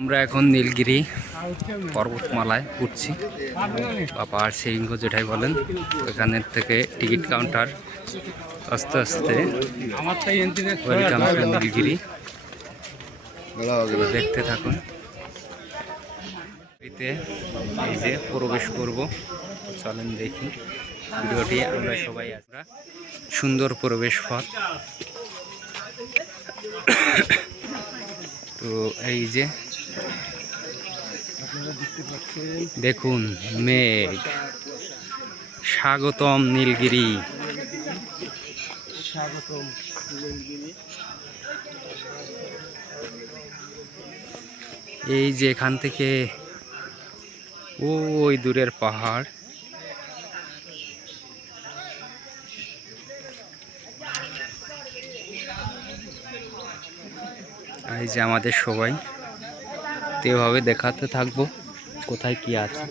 আমরা এখন নীলগিরি পর্বতমালায় উঠছি বা পাহাড় শৃঙ্গ যেটাই বলেন। এখানের থেকে টিকিট কাউন্টার আস্তে আস্তে ওয়েলকাম টু নীলগিরি। দেখতে থাকুন। এই যে প্রবেশ করব, চলেন দেখি ভিডিওটি। আমরা সবাই আমরা সুন্দর প্রবেশ পথ। তো এই যে দেখুন মেঘ, স্বাগতম নীলগিরি। স্বাগতম নীলগিরি। এই যে এখান থেকে ওই দূরের পাহাড়, এই যে আমাদের সবাই তো এভাবে দেখাতে থাকবো কোথায় কি আছে।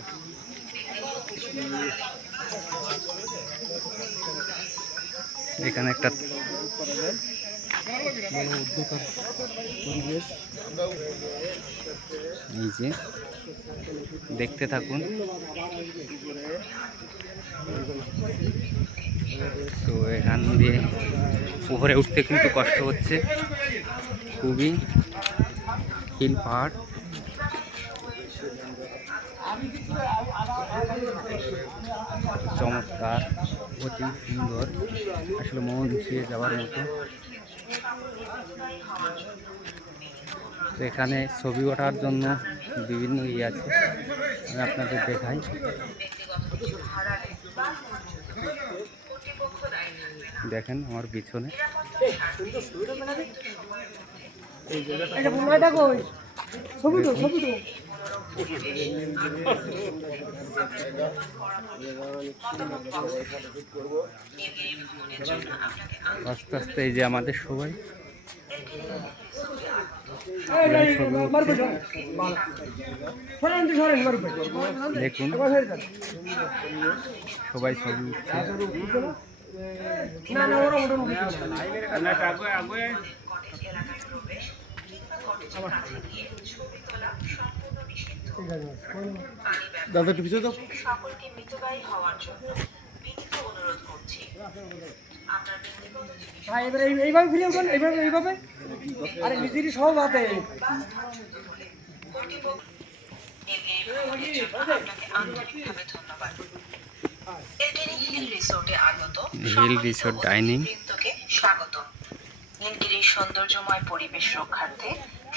এখানে একটা পরিবেশ, এই যে দেখতে থাকুন। তো এখান দিয়ে উপরে উঠতে কিন্তু কষ্ট হচ্ছে, খুবই হিল পাহাড়। চমৎকার, অতি সুন্দর, আসলে মন ছুঁয়ে যাওয়ার মতো। তো এখানে ছবি ওঠার জন্য বিভিন্ন ইয়ে আছে, আমি আপনাদের দেখাই। দেখেন আমার পিছনে আস্তে আস্তে এই যে আমাদের সবাই দেখুন সবাই ছবি উঠছে। দাদা একটু পিছিয়ে দাও। সকলকে মিতব্যয়ী হওয়ার জন্য বিনীত অনুরোধ করছি। এইভাবে ফিরে উঠুন, এইভাবে আরে নিজেরই সব হাতে। Hill resort dining. স্বাগতম। নীলগিরির সৌন্দর্যময় পরিবেশ রক্ষার্থে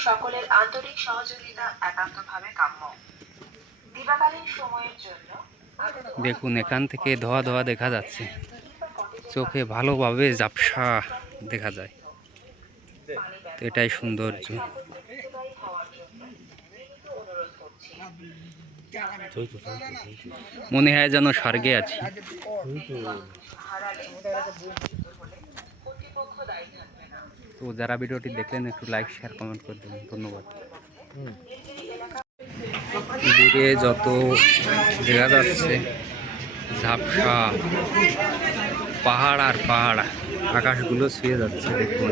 সকলের আন্তরিক সহযোগিতা একান্তভাবে কাম্য। দিবাকালীন সময়ের জন্য দেখুন এখান থেকে ধোয়া ধোয়া দেখা যাচ্ছে, চোখে ভালোভাবে ঝাপসা দেখা যায়। তো এটাই সৌন্দর্য। মনে হয় যেন স্বর্গে আছি। তো যারা ভিডিওটি দেখলেন একটু লাইক শেয়ার কমেন্ট করে দেবেন, ধন্যবাদ। দূরে যত দেখা যাচ্ছে ঝাপসা পাহাড় আর পাহাড়, আকাশগুলো ছুঁয়ে যাচ্ছে। দেখুন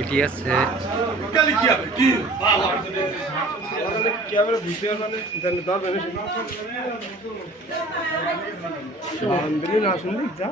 এটি আছে না শুনলি যা